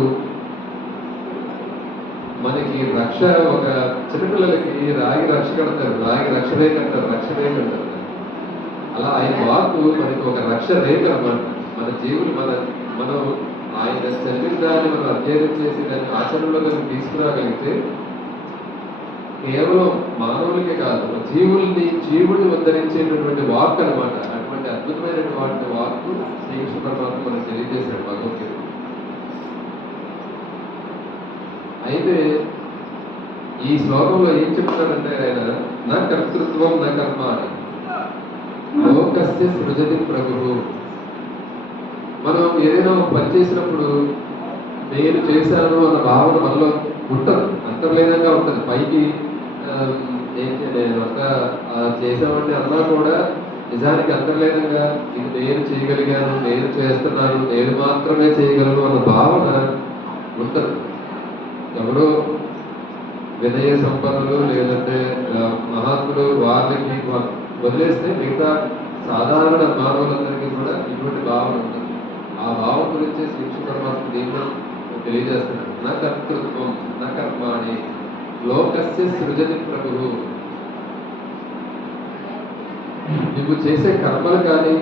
మనకి రక్ష. ఒక చిన్నపిల్లలకి రాగి రక్ష కడతారు, రాగి రక్ష రేఖ అంటారు, రక్ష రేఖ అంటారు. అలా ఆయన వాక్కు మనకి ఒక రక్ష రేఖ అన్నమాట. మన జీవులు మనం ఆయన చదివిన దాన్ని మనం అధ్యయనం చేసి దాన్ని ఆచరణలో కనుక తీసుకురాగలిగితే కేవలం మానవులకే కాదు, జీవుల్ని ఉద్ధరించేటటువంటి వాక్ అనమాట. అటువంటి అద్భుతమైనటువంటి వాక్కు శ్రీకృష్ణ పరమాత్మ మనకు తెలియజేశాడు భగవద్గీత. అయితే ఈ శ్లోకంలో ఏం చెప్తాడంటే ఆయన నా కర్తృత్వం నా కర్మ అని లోకస్య సృజతి ప్రభువు. మనం ఏదైనా ఒక పని చేసినప్పుడు నేను చేశాను అన్న భావన మనలో ఉంటుంది, అంతర్లీనంగా ఉంటుంది. పైకి నేను అంతా చేసామంటే అన్నా కూడా నిజానికి అంతర్లీనంగా ఇది నేను చేయగలిగాను, నేను చేస్తున్నాను, నేను మాత్రమే చేయగలను అన్న భావన ఉంటుంది. ఎవరో వినయ సంపన్నులు లేదంటే మహాత్ములు వారికి వదిలేస్తే మిగతా సాధారణ మానవులందరికీ కూడా ఇటువంటి భావన ఉంటుంది. ఆ భావం గురించి శ్రీకృష్ణ పరమాత్మ దీంట్లో తెలియజేస్తున్నాడు. నా కర్తృత్వం నా కర్మాణి లోకస్య సృజతి ప్రభువు. నువ్వు చేసే కర్మలు కానీ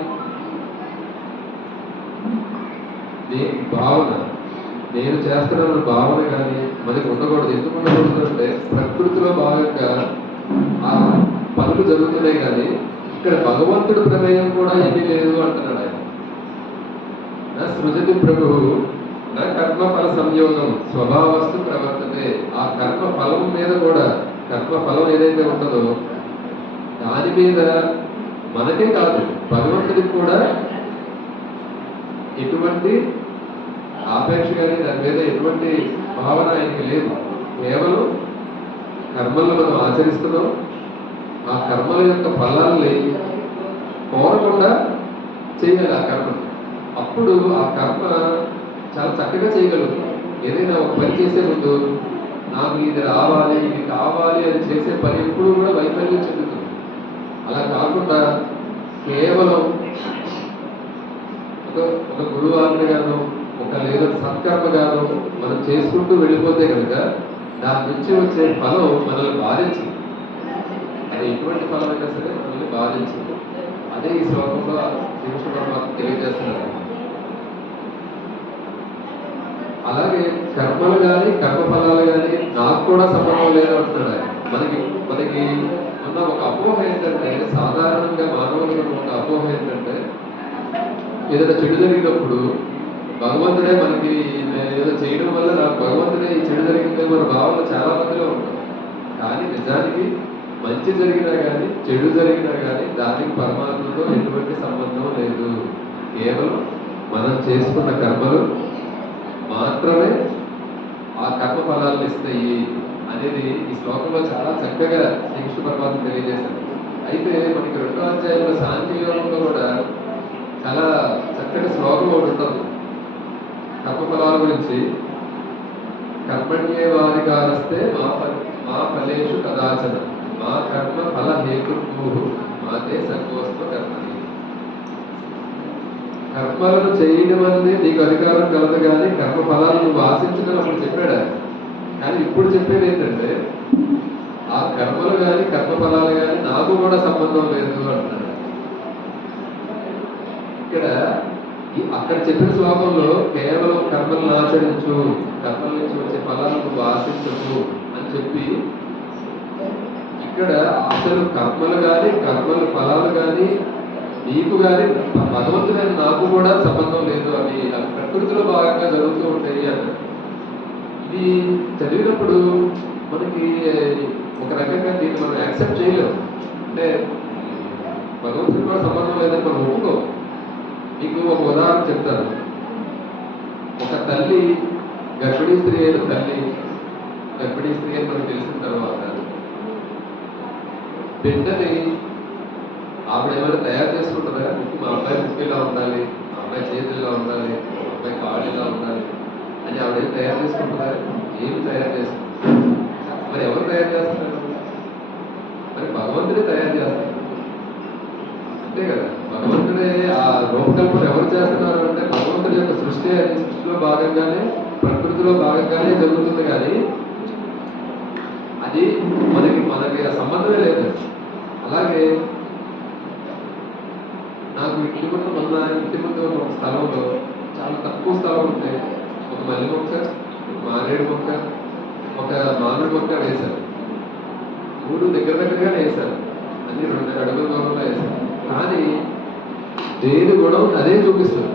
నీ భావన, నేను చేస్తున్నాను భావన కానీ మనకి ఉండకూడదు. ఎందుకు ఉండకూడదు అంటే ప్రకృతిలో భాగంగా ఆ పనులు జరుగుతున్నాయి, కానీ ఇక్కడ భగవంతుడు ప్రమేయం కూడా ఏమీ లేదు అంటున్నాడు ఆయన. నా సృజతి ప్రభువు నా కర్మ ఫల సంయోగం స్వభావస్తు ప్రవర్తతే. ఆ కర్మ ఫలం మీద కూడా, కర్మ ఫలం ఏదైతే ఉంటుందో దాని మీద మనకే కాదు భగవంతుడికి కూడా ఎటువంటి ఆపేక్ష కానీ దాని మీద ఎటువంటి భావన ఆయనకి లేదు. కేవలం కర్మలను మనం ఆచరిస్తున్నాం, ఆ కర్మల యొక్క ఫలాల్ని కోరకుండా చేయాలి ఆ కర్మ. అప్పుడు ఆ కర్మ చాలా చక్కగా చేయగలుగుతాం. ఏదైనా ఒక పని చేసే ముందు నాకు ఇది రావాలి, ఇది కావాలి అని చేసే పని ఎప్పుడు కూడా వైఫల్యం చెందుతుంది. అలా కాకుండా కేవలం ఒక గురువాజ్ఞగాను ఒక లేదా సత్కర్మగాను మనం చేసుకుంటూ వెళ్ళిపోతే కనుక దాని నుంచి వచ్చే ఫలం మనల్ని బాధించింది. అది ఎటువంటి ఫలమైనా సరే మనల్ని బాధించింది. అదే ఈ శ్లోకంలో శ్రీకృష్ణ పరమాత్మ తెలియజేస్తున్నారు. అలాగే కర్మలు కానీ కర్మ ఫలాలు కానీ నాకు కూడా సంబంధం లేదు అంటున్నాడు ఆయన. మనకి ఉన్న ఒక అపోహ ఏంటంటే, సాధారణంగా మానవులకు ఒక అపోహ ఏంటంటే, ఏదైనా చెడు జరిగినప్పుడు భగవంతుడే మనకి ఏదో చేయడం వల్ల నాకు భగవంతుడే ఈ చెడు జరిగింది మన భావనలు చాలా మందిలో ఉంటాం. కానీ నిజానికి మంచి జరిగినా కానీ చెడు జరిగినా కానీ దానికి పరమాత్మతో ఎటువంటి సంబంధం లేదు. కేవలం మనం చేసుకున్న కర్మలు మాత్రమే ఆ కర్మ ఫలాలను ఇస్తాయి అనేది ఈ శ్లోకంలో చాలా చక్కగా శ్రీకృష్ణ పరమాత్మ తెలియజేశారు. అయితే మనకి 2వ అధ్యాయంలో సాంఖ్యయోగంలో కూడా చాలా చక్కటి శ్లోకం ఒకటి ఉంటుంది కర్మ ఫలాల గురించి. కర్మణ్యే వారి కారస్తే మా ఫలేషు కదాచన మా కర్మ ఫల హేతు మాతే సంగోస్వ కర్మని. కర్మలను చేయడం అనేది నీకు అధికారం కలదు కానీ కర్మ ఫలాలను నువ్వు ఆశించుకున్నప్పుడు చెప్పాడు. కానీ ఇప్పుడు చెప్పేది ఏంటంటే ఆ కర్మలు కానీ కర్మ ఫలాలు కానీ నాకు కూడా సంబంధం లేదు అంటున్నాడు. ఇక్కడ అక్కడ చెప్పిన శ్లోకంలో కేవలం కర్మలను ఆచరించు, కర్మల నుంచి వచ్చే ఫలాలను నువ్వు ఆశించు అని చెప్పి, ఇక్కడ అసలు కర్మలు కానీ కర్మల ఫలాలు కానీ నీకు కానీ భగవంతుడైన నాకు కూడా సంబంధం లేదు, అవి ప్రకృతిలో భాగంగా జరుగుతూ ఉంటాయి అన్నారు. ఇది చదివినప్పుడు మనకి ఒక రకంగా దీన్ని మనం యాక్సెప్ట్ చేయలేము. అంటే భగవంతుడికి కూడా సంబంధం లేదని మనం ఒప్పుకోం. మీకు ఒక ఉదాహరణ చెప్తాను. ఒక తల్లి గర్భిణీ స్త్రీ అయిన తల్లి గర్భిణీ స్త్రీ అని మనకు తెలిసిన తర్వాత బిడ్డని ఆవిడ ఏమైనా తయారు చేసుకుంటుందా? మా అబ్బాయి ముక్కు ఇలా ఉండాలి, మా అబ్బాయి చేతులు ఇలా ఉండాలి, మా అబ్బాయి కాళ్ళు ఇలా ఉండాలి అని ఆవిడ ఏం తయారు చేసుకుంటుందా? ఏమి తయారు చేసుకుంటారు? మరి ఎవరు తయారు చేస్తున్నారు? మరి భగవంతుడే తయారు చేస్తారు, అంతే కదా. భగవంతుడే ఆ రూపకల్పన ఎవరు చేస్తున్నారు అంటే భగవంతుడి యొక్క సృష్టి అది సృష్టిలో భాగంగానే ప్రకృతిలో భాగంగానే జరుగుతుంది. కానీ అది మనకి ఆ సంబంధమే లేదు. అలాగే నాకు ఇంటి ముందు ఒక స్థలంలో చాలా తక్కువ స్థలం ఉంటే ఒక మల్లి మొక్క, ఒక మారేడు మొక్క, ఒక మామిడి మొక్క వేశారు. 3 దగ్గరగానే వేశారు, అన్ని 2 అడుగుల దూరంలో వేశారు. కానీ దేని గుణం అదే చూపిస్తుంది.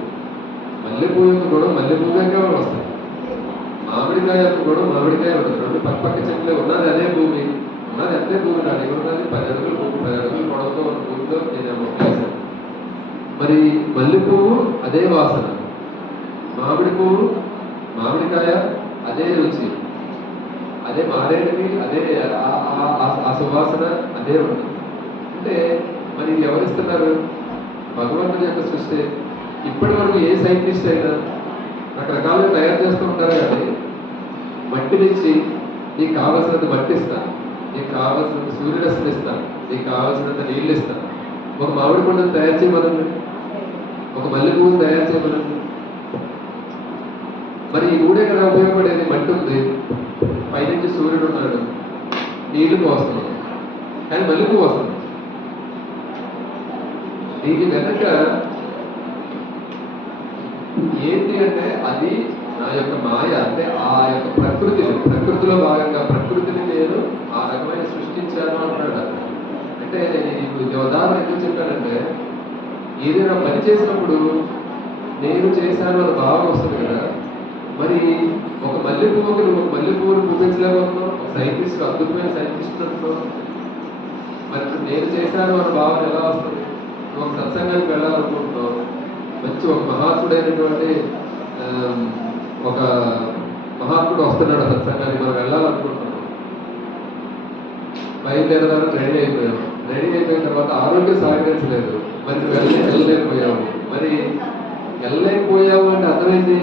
మల్లెపూల యొక్క గుణం మల్లెపూలకే వస్తుంది, మామిడికాయ యొక్క గుణం మామిడికాయ ఉంటుంది. 2 పక్క చెట్లే ఉన్నది అదే భూమి, ఉన్నది అంతే భూమి. నా దగ్గర ఉన్నది 10 అడుగులు భూమి, 10 అడుగులు పొడవుతో ఉన్న భూమిలో నేను మొక్క వేశాను. మరి మల్లె పువ్వు అదే వాసన, మామిడి పువ్వు మామిడికాయ అదే రుచి, అదే మారేడుకి అదే ఆ సువాసన అదే ఉంటుంది. అంటే మరి ఎవరిస్తున్నారు? భగవంతుడి యొక్క సృష్టి. ఇప్పటి వరకు ఏ సైంటిస్ట్ అయినా రకరకాలుగా తయారు చేస్తూ ఉంటారు. కానీ మట్టి నుంచి నీకు కావాల్సినంత మట్టి ఇస్తాను, నీకు కావాల్సినంత సూర్యరశ్మి ఇస్తాను, నీకు కావాల్సినంత నీళ్ళు ఇస్తాను. ఒక మామిడి పండును తయారు చేయమనండి, ఒక మల్లె పువ్వును తయారు చేయమనండి. మరి ఈ 3 కదా ఉపయోగపడేది. మట్టి ఉంది, పైనుంచి సూర్యుడు ఉన్నాడు, నీళ్లు పోస్తున్నాడు, కానీ మల్లె పువ్వు వస్తుంది. దీని వెనక ఏంటి అంటే అది నా యొక్క మాయ. అంటే ఆ యొక్క ప్రకృతిలో భాగంగా ప్రకృతిని నేను ఆ రకమైన సృష్టించాను అంటాడు. అంటే ఇది ఉదాహరణ ఎందుకు చెప్పానంటే ఏదైనా పని చేసినప్పుడు నేను చేశాను అని భావం వస్తుంది కదా. మరి ఒక మల్లె పువ్వుకి నువ్వు ఒక మల్లె పువ్వును చూపించలేకపోతున్నావు, ఒక సైంటిస్ట్ అద్భుతమైన సైంటిస్ట్ అంటున్నావు. మరి నేను చేశాను అన్న భావన ఎలా వస్తుంది? నువ్వు ఒక సత్సంగానికి వెళ్ళాలనుకుంటున్నావు, మంచి ఒక మహాత్ముడైనటువంటి ఒక మహాత్ముడు వస్తున్నాడు సత్సంగానికి, మనం వెళ్ళాలనుకుంటున్నాం. బయలుదేరడానికి రెడీ అయిపోయాం. రెడీ అయిపోయిన తర్వాత ఆరోగ్యం సహకరించలేదు, మరి నువ్వు వెళ్ళలేకపోయావు. మరి వెళ్ళలేకపోయావు అంటే అర్థమైంది.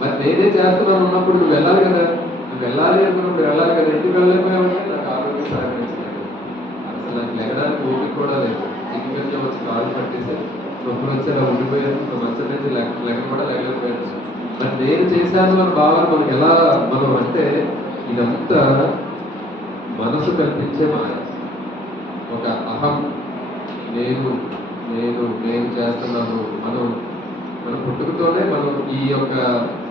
మరి నేనే చేస్తున్నాను ఉన్నప్పుడు నువ్వు వెళ్ళాలి కదా, నువ్వు వెళ్ళాలి అనుకున్నప్పుడు వెళ్ళాలి కదా. ఎందుకు వెళ్ళలేకపోయావు అంటే నాకు ఆరోగ్యం సహకరించలేదు, అసలు నాకు లెగడానికి ఓపిక కూడా లేదు. ఇంటికి వచ్చి కాలు పట్టేసి నొప్పులు వచ్చి అలా ఉండిపోయాను, మంచం నుంచి లెక్క కూడా లేకపోయాను. మరి నేను చేశాను అని భావన మనకి ఎలా మనం అంటే ఇదంతా మనసు కల్పించే మాయ. ఒక అహం, నేను చేస్తున్నాను. మనం పుట్టుకతోనే మనం ఈ యొక్క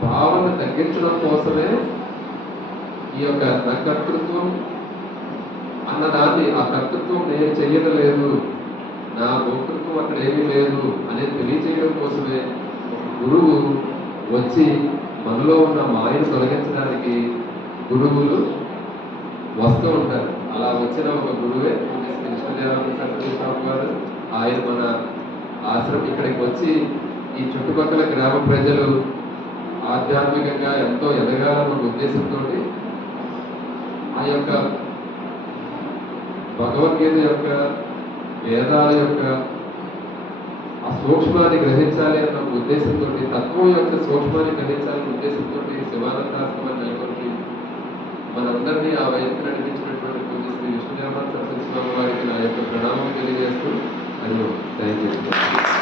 భావన తగ్గించడం కోసమే ఈ యొక్క కర్తృత్వం అన్నదాన్ని, ఆ కర్తృత్వం నేను చెయ్యడం లేదు, నా భోక్తృత్వం అక్కడ ఏమీ లేదు అనేది తెలియచేయడం కోసమే ఒక గురువు వచ్చి మనలో ఉన్న మాయను తొలగించడానికి గురువులు వస్తూ ఉంటారు. అలా వచ్చిన ఒక గురువే కృష్ణదేవరాయ సరస్వతి స్వామి వారు. ఆయన మన ఆశ్రమం ఇక్కడికి వచ్చి ఈ చుట్టుపక్కల గ్రామ ప్రజలు ఆధ్యాత్మికంగా ఎంతో ఎదగాలన్న ఉద్దేశంతో ఆ యొక్క భగవద్గీత యొక్క వేదాల యొక్క ఆ సూక్ష్మాన్ని గ్రహించాలి అన్న ఉద్దేశంతో, తత్వం యొక్క సూక్ష్మాన్ని గ్రహించాలన్న ఉద్దేశంతో శివానందాశ్రమాన్ని నెలకొల్పి మనందరినీ ఆ వైపు నడిపించినటువంటి పూజ శ్రీ విష్ణుదేవరాయ సరస్వతి స్వామి వారికి నా యొక్క ప్రణామం తెలియజేస్తూ అది థ్యాంక్ యూ.